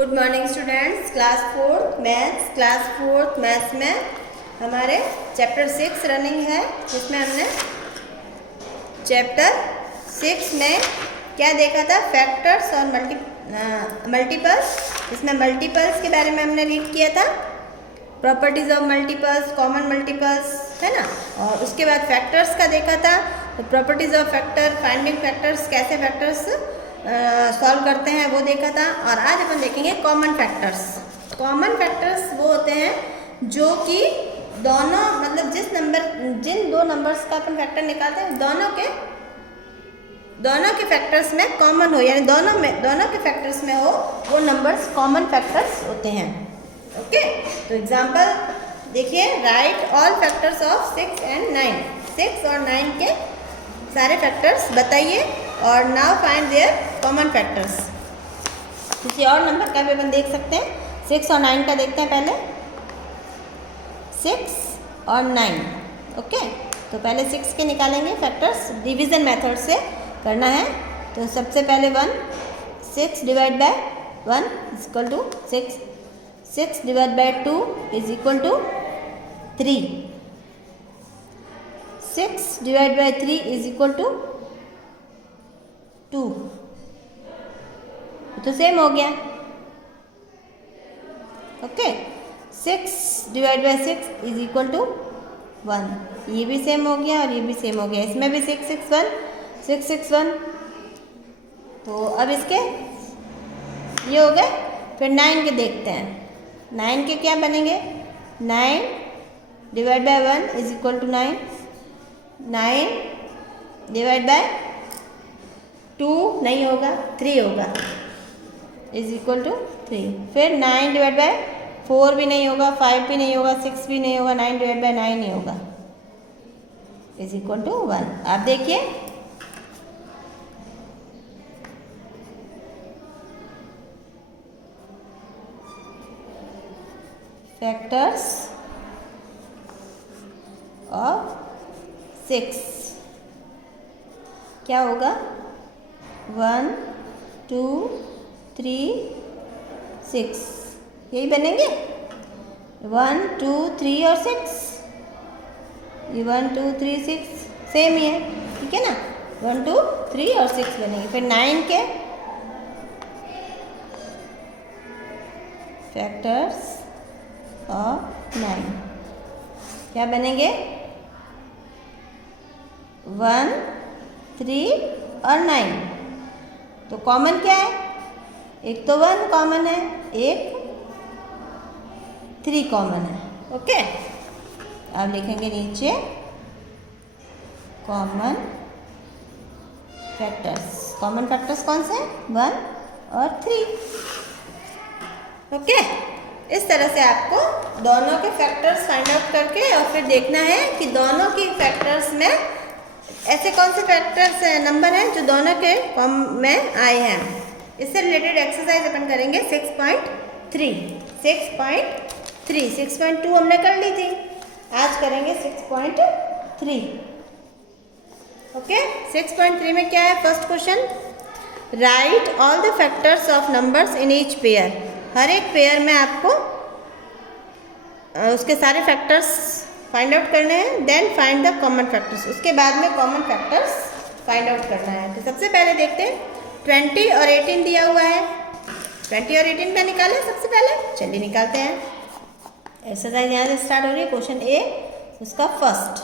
Good morning students. Class fourth maths में हमारे chapter 6 running है, जिसमें हमने चैप्टर 6 में क्या देखा था, फैक्टर्स और मल्टीपल्स। इसमें मल्टीपल्स के बारे में हमने रीड किया था, properties of multiples, common multiples, है ना। और उसके बाद फैक्टर्स का देखा था, तो properties of factor, finding factors, कैसे फैक्टर्स सॉल्व करते हैं वो देखा था। और आज अपन देखेंगे कॉमन फैक्टर्स। कॉमन फैक्टर्स वो होते हैं जो कि दोनों, मतलब जिन दो नंबर्स का अपन फैक्टर निकालते हैं, दोनों के फैक्टर्स में कॉमन हो, यानी दोनों के फैक्टर्स में हो, वो नंबर्स कॉमन फैक्टर्स होते हैं। ओके, तो एग्जांपल देखिए, right all factors of 6 and 9। 6 और 9 के सारे फैक्टर्स बताइए और now find their common factors. किसी और नंबर का भी अपन देख सकते हैं। 6 और 9 का देखते हैं पहले। 6 और 9, ओके। तो पहले 6 के निकालेंगे फैक्टर्स, डिवीज़न मेथड से करना है। तो सबसे पहले 1, 6 divide by 1 is equal to 6, 6 divide by 2 is equal to 3, 6 divide by 3 is equal to 2। तो सेम हो गया, okay. 6 divide by 6 is equal to 1, ये भी सेम हो गया और ये भी सेम हो गया। इसमें भी 6 6 1 6 6 1। तो अब इसके ये हो गए। फिर 9 के देखते हैं। 9 के क्या बनेंगे, 9 divide by 1 is equal to 9, 9 divide by 2 नहीं होगा, 3 होगा, इज इक्वल टू 3। फिर 9 डिवाइड बाय 4 भी नहीं होगा, 5 भी नहीं होगा, 6 भी नहीं होगा, 9 डिवाइड बाय 9 ही होगा, इज इक्वल टू 1। आप देखिए, फैक्टर्स ऑफ 6 क्या होगा, 1 2 3 6, यही बनेंगे। 1 2 3 और 6, ये 1 2 3 6 सेम ही है, ठीक है ना। 1 2 3 और 6 बनेंगे। फिर 9 के फैक्टर्स ऑफ 9 क्या बनेंगे, 1 3 और 9। तो कॉमन क्या है, एक तो 1 कॉमन है, एक 3 कॉमन है, ओके। अब लिखेंगे नीचे कॉमन फैक्टर्स। कॉमन फैक्टर्स कौन से हैं, 1 और 3, ओके। इस तरह से आपको दोनों के फैक्टर्स फाइंड आउट करके और फिर देखना है कि दोनों की फैक्टर्स में ऐसे कौन से फैक्टर्स नंबर हैं जो दोनों के फॉर्म में आए हैं। इससे रिलेटेड एक्सरसाइज अपन करेंगे 6.3। 6.2 हमने कर ली थी, आज करेंगे 6.3, ओके। 6.3 में क्या है, first question, write all the factors of numbers in each pair. हर एक पेयर में आपको उसके सारे फैक्टर्स फाइंड आउट करने हैं। Then find the common factors, उसके बाद में कॉमन फैक्टर्स फाइंड आउट करना है। तो सबसे पहले देखते हैं, 20 और 18 दिया हुआ है। 20 और 18 का निकालें सबसे पहले, चलिए निकालते हैं। एक्सरसाइज यहाँ से स्टार्ट हो रही है। क्वेश्चन ए, उसका फर्स्ट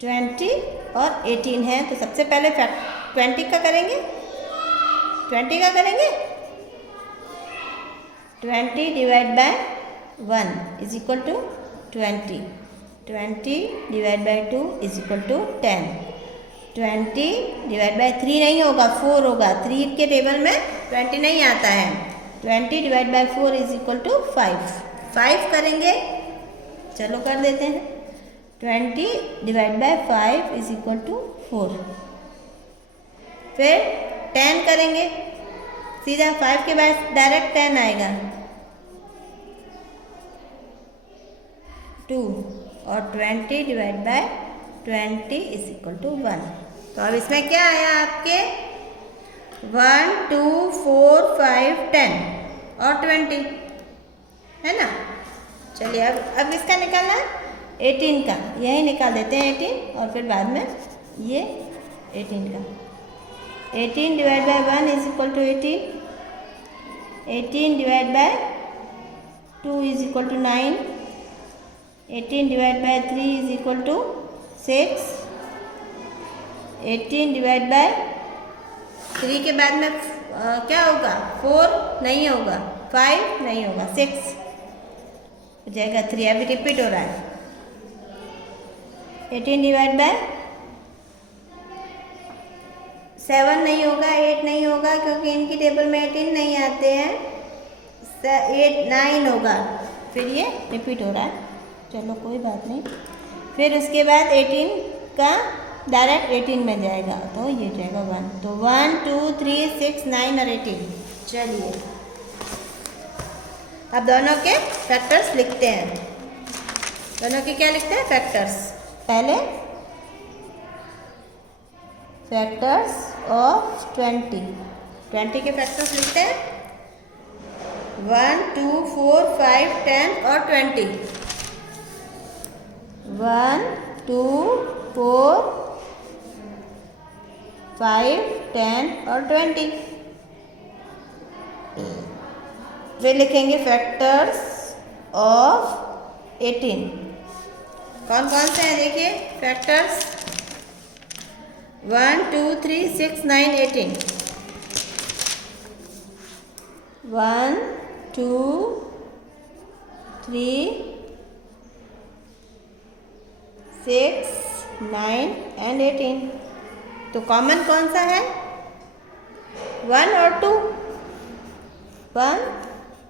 20 और 18 है। तो सबसे पहले 20 का करेंगे, 20 का करेंगे। 20 divide by 1 is equal to 20, 20 divide by 2 is equal to 10, 20 divide by 3 नहीं होगा, 4 होगा। 3 के टेबल में 20 नहीं आता है। 20 divide by 4 is equal to 5, 5 करेंगे, चलो कर देते हैं। 20 divide by 5 is equal to 4। फिर 10 करेंगे, सीधा 5 के बाद डायरेक्ट 10 आएगा, 2, और 20 divide by 20 is equal to 1। तो अब इसमें क्या आया आपके, 1 2 4 5 10, और 20, है ना। चलिए अब इसका निकालना है 18 का, यही निकाल देते हैं 18 और फिर बाद में ये 18 का। 18 divide by 1 is equal to 18, 18 divide by 2 is equal to 9, 18 divide by 3 is equal to 6, 18 divide by 3 के बाद में क्या होगा, 4 नहीं होगा, 5 नहीं होगा, 6 हो जाएगा, 3 अभी रिपीट हो रहा है। 18 डिवाइड बाय 7 नहीं होगा, 8 नहीं होगा, क्योंकि इनकी टेबल में 18 नहीं आते हैं, 8 9 होगा, फिर ये रिपीट हो रहा है, चलो कोई बात नहीं। फिर उसके बाद 18 का डायरेक्ट 18 में जाएगा, तो ये जाएगा 1, तो 1 2 3 6 9 और 18। चलिए अब दोनों के फैक्टर्स लिखते हैं। दोनों के क्या लिखते हैं, फैक्टर्स। पहले फैक्टर्स ऑफ 20 के फैक्टर्स लिखते हैं, 1 2 4 5 10 और 20। 1 2 4 5 10 और 20। फिर लिखेंगे फैक्टर्स ऑफ 18। कौन कौन से हैं देखिए फैक्टर्स, 1 2 3 6 9 18, 1 2 3 6 9 एंड 18। तो कॉमन कौन सा है, 1 और 2, 1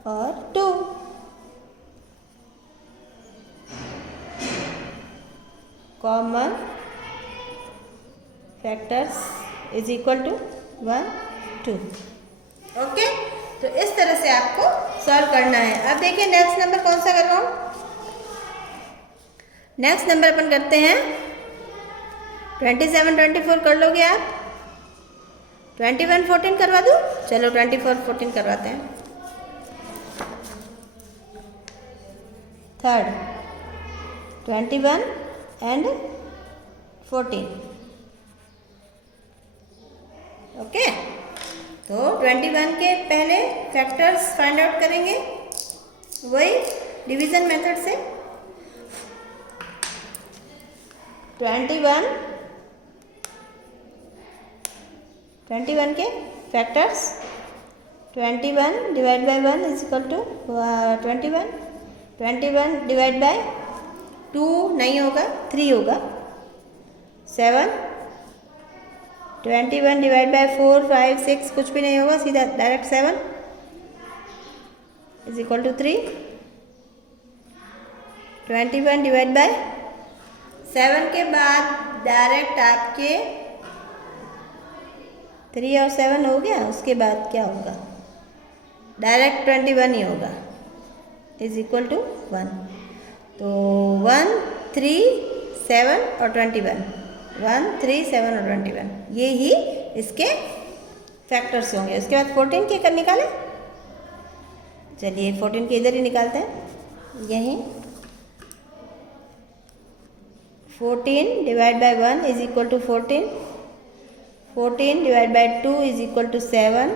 और 2। Common factors is equal to 1 2। Okay, तो इस तरह से आपको सॉल्व करना है। अब देखिए नेक्स्ट नंबर कौन सा कर रहा हूँ। नेक्स्ट नंबर अपन करते हैं 27 24 कर लोगे आप, 21 14 करवा दूँ, चलो 24 14 करवाते हैं। Third 21 and 14। ओके, तो 21 के पहले फैक्टर्स फाइंड आउट करेंगे वही डिवीजन मेथड से। 21 के factors, 21 divide by 1 is equal to 21, 21 divide by 2 नहीं होगा, 3 होगा, 7, 21 डिवाइड बाय 4 5 6 कुछ भी नहीं होगा, सीधा direct 7 is equal to 3, 21 divide by 7 के बाद डायरेक्ट आपके 3 और 7 हो गया, उसके बाद क्या होगा, डायरेक्ट 21 ही होगा, इज इक्वल टू 1। तो 1 3 7 और 21, 1 3 7 और 21, ये ही इसके फैक्टर्स होंगे। उसके बाद 14 के कर निकालें, चलिए 14 के इधर ही निकालते हैं, यहीं 14 divide by 1 is equal to 14, 14 divide by 2 is equal to 7,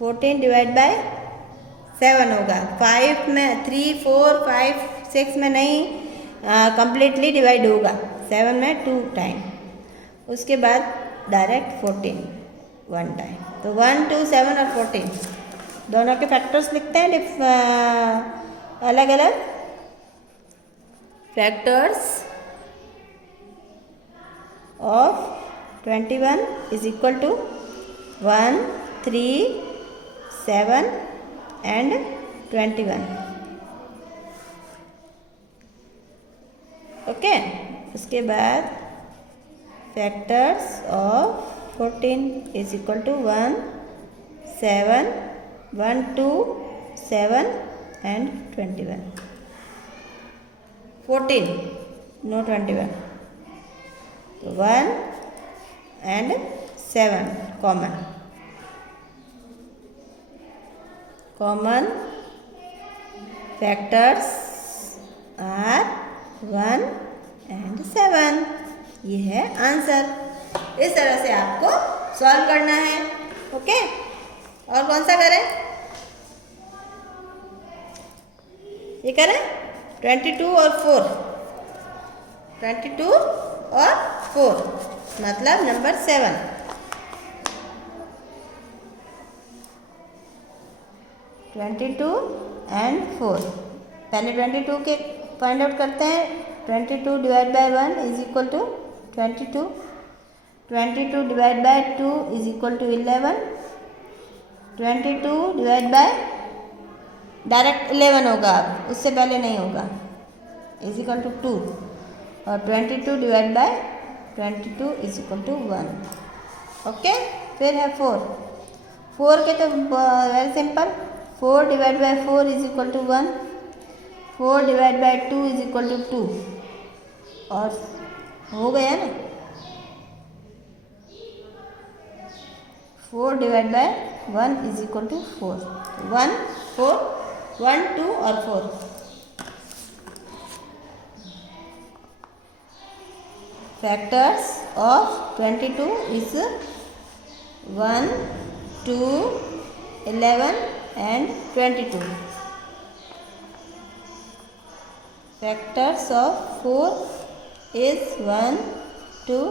14 divide by 7 होगा, 5 में 3 4 5 6 में नहीं कंप्लीटली डिवाइड होगा, 7 में 2 टाइम, उसके बाद डायरेक्ट 14 1 टाइम। तो 1 2 7 और 14 दोनों के फैक्टर्स लिखते हैं अलग अलग। Factors of 21 is equal to 1 3 7 and 21। Okay, उसके बाद factors of 14 is equal to 1 7 1 2 7 and 21। 14 no 21, तो 1 and 7 common, common factors are 1 and 7। ये है आंसर। इस तरह से आपको सॉल्व करना है। ओके, और कौन सा करें? ये करें 22 और 4, 22 और 4 मतलब नंबर 7। 22 एंड 4। पहले 22 के फाइंड आउट करते हैं। 22 divide by 1 is equal to 22। 22 divide by 2 is equal to 11। 22 divide by direct 11 होगा, अब उससे पहले नहीं होगा, इज इक्वल टू 2। और 22 divide by 22 is equal to 1। Okay, फिर है 4। 4 के तो very simple, 4 divide by 4 is equal to 1। 4 divide by 2 is equal to 2। और हो गया ना, 4 divide by 1 is equal to 4। 1 4 1 2 और 4। Factors of 22 is 1 2 11 and 22। Factors of 4 is 1 2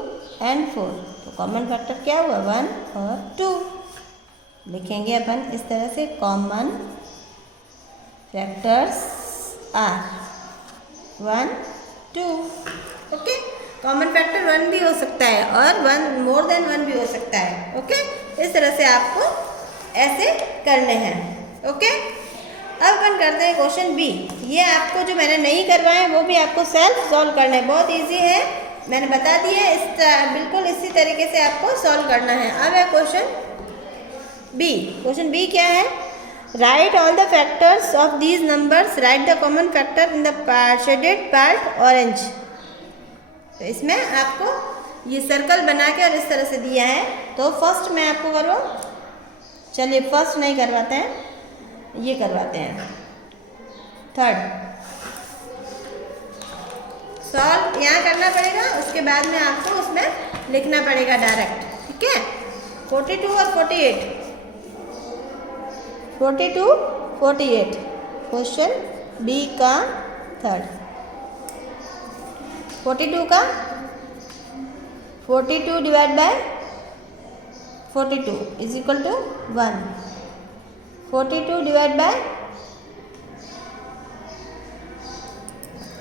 and 4। तो कॉमन फैक्टर क्या हुआ? 1 और 2। लिखेंगे अपन इस तरह से, common factors are 1 2। Okay, common factor 1 भी हो सकता है और 1 मोर देन 1 भी हो सकता है। ओके, इस तरह से आपको ऐसे करने हैं। ओके, अब अपन करते हैं क्वेश्चन बी। ये आपको जो मैंने नहीं करवाए वो भी आपको सेल्फ सॉल्व करना है। बहुत इजी है, मैंने बता दिया है। बिल्कुल इसी तरीके से आपको सॉल्व करना है। अब है क्वेश्चन बी। क्वेश्चन बी क्या है? Right all the factors of these numbers, right the common factor in the shaded part orange. तो इसमें आपको ये सर्कल बना के और इस तरह से दिया है। तो फर्स्ट मैं आपको करवाऊँ? चलिए फर्स्ट नहीं करवाते हैं, ये करवाते हैं। थर्ड सॉल्व यहाँ करना पड़ेगा, उसके बाद में आपको उसमें लिखना पड़ेगा डायरेक्ट। ठीक है, 42 और 48, 42 48 क्वेश्चन बी का थर्ड। 42 का 42 divide by 42 is equal to 1। 42 divide by,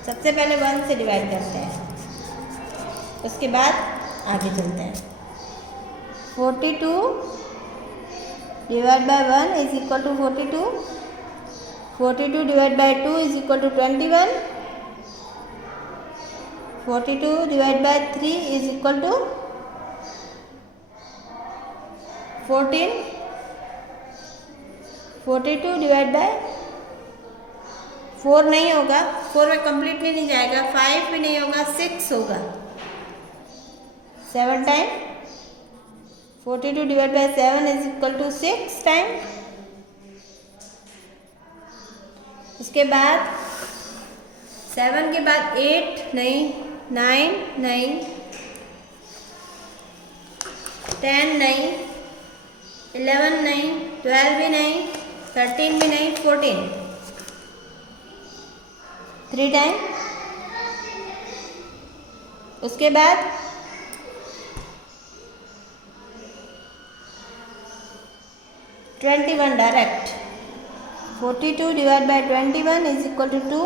सबसे पहले 1 से डिवाइड करते हैं, उसके बाद आगे चलते हैं। 42 divide by 1 is equal to 42। 42 divide by 2 is equal to 21। 42 divide by 3 is equal to 14। 42 divide by 4 नहीं होगा, 4 में कम्प्लीटली नहीं जाएगा, 5 भी नहीं होगा, 6 होगा। 7 time 42 divide by 7 is equal to 6 time. उसके बाद 7 के बाद 8 नहीं, 9 नहीं, 10 नहीं, 11 नहीं, 12 भी नहीं, 13 भी नहीं, 14। 3 टाइम। उसके बाद 21 direct. 42 divide by 21 is equal to 2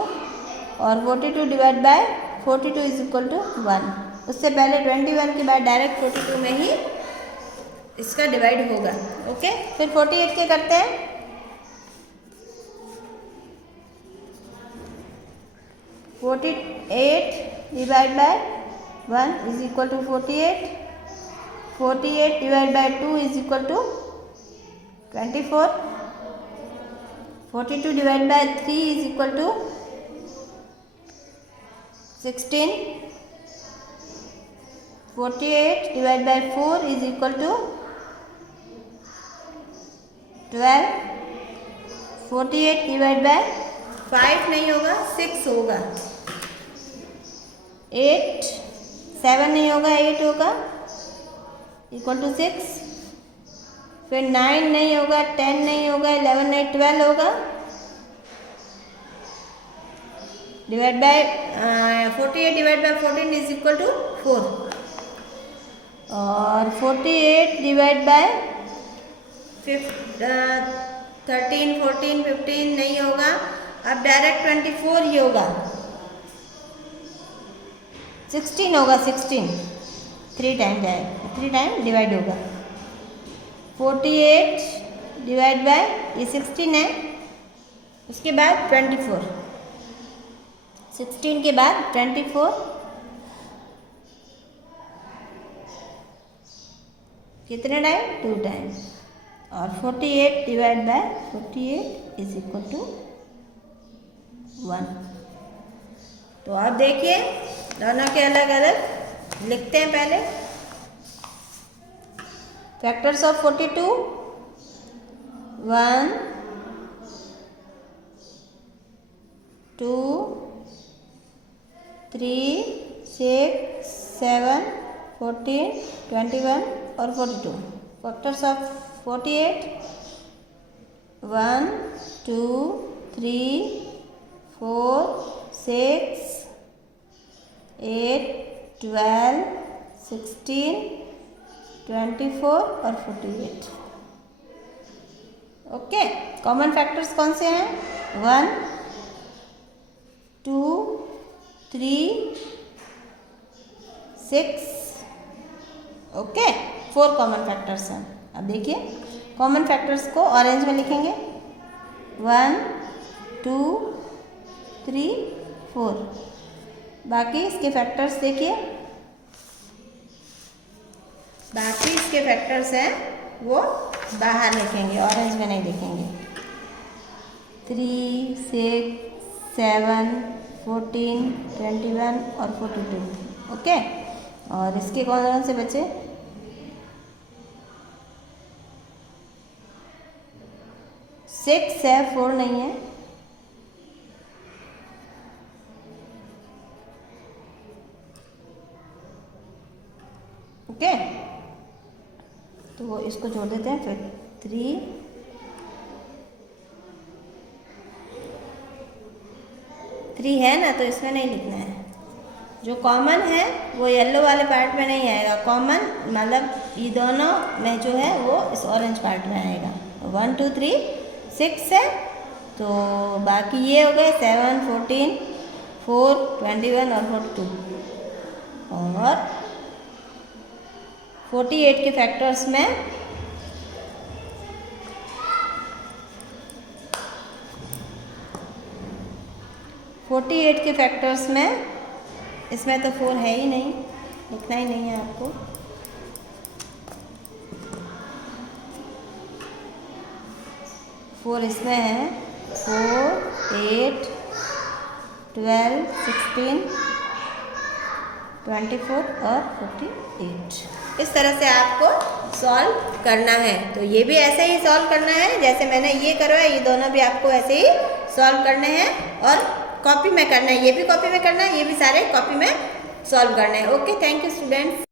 और 42 divide by 42 is equal to 1। उससे पहले 21 के बाद डायरेक्ट 42 में ही इसका डिवाइड होगा। ओके, फिर 48 के करते हैं। 48 divide by 1 is equal to 48। 48 divide by 2 is equal to 24। 42 divide by 3 is equal to 16। 48 divide by 4 is equal to 12। 48 divide by 5 नहीं होगा, 6 होगा। 8 7 नहीं होगा, 8 होगा इक्वल टू 6। फिर 9 नहीं होगा, 10 नहीं होगा, 11 नहीं 12 होगा। Divide by 48 divide by 14 is equal to 4। और 48 डिवाइड बाय 13 14 15 नहीं होगा। अब डायरेक्ट 24 ही होगा। 16 होगा, 16 3 टाइम जाएगा, 3 टाइम डिवाइड होगा। 48 डिवाइड बाय ये 16 है, उसके बाद 24, 16 के बाद 24, कितने टाइम? 2 टाइम। और 48 divide by 48 is equal to 1। तो आप देखिए दोनों के अलग अलग लिखते हैं। पहले फैक्टर्स ऑफ 42, 1 2 3 6 7 14 21 और 42। फैक्टर्स ऑफ 48, 1 2 3 4 6 8 12 16 24 और 48। ओके, कॉमन फैक्टर्स कौन से हैं? 1 2 3 6। ओके, 4 कॉमन फैक्टर्स हैं। अब देखिए कॉमन फैक्टर्स को ऑरेंज में लिखेंगे। 1 2 3 4। बाकी इसके फैक्टर्स देखिए, बाकी इसके फैक्टर्स हैं वो बाहर लिखेंगे, ऑरेंज में नहीं लिखेंगे। 3 6 7 14 21 और 42। ओके, और इसके कौन से बचे? 6 है, 4 नहीं है। ओके, तो वो इसको जोड़ देते हैं। फिर 3 है ना, तो इसमें नहीं लिखना है। जो कॉमन है वो येलो वाले पार्ट में नहीं आएगा। कॉमन मतलब ये दोनों में जो है वो इस ऑरेंज पार्ट में आएगा। 1 2 3 6 है, तो बाकी ये हो गए 7 14 4 21 और 42। और 48 के फैक्टर्स में 48 के फैक्टर्स में इसमें तो 4 है ही नहीं, लिखना ही नहीं है आपको। फोर इसमें है, 4 8 12 16 24 और 48। इस तरह से आपको सॉल्व करना है। तो ये भी ऐसे ही सॉल्व करना है जैसे मैंने ये करवाया, ये दोनों भी आपको ऐसे ही सॉल्व करने हैं और कॉपी में करना है। ये भी कॉपी में करना है, ये भी सारे कॉपी में सॉल्व करने हैं। Okay, thank you students.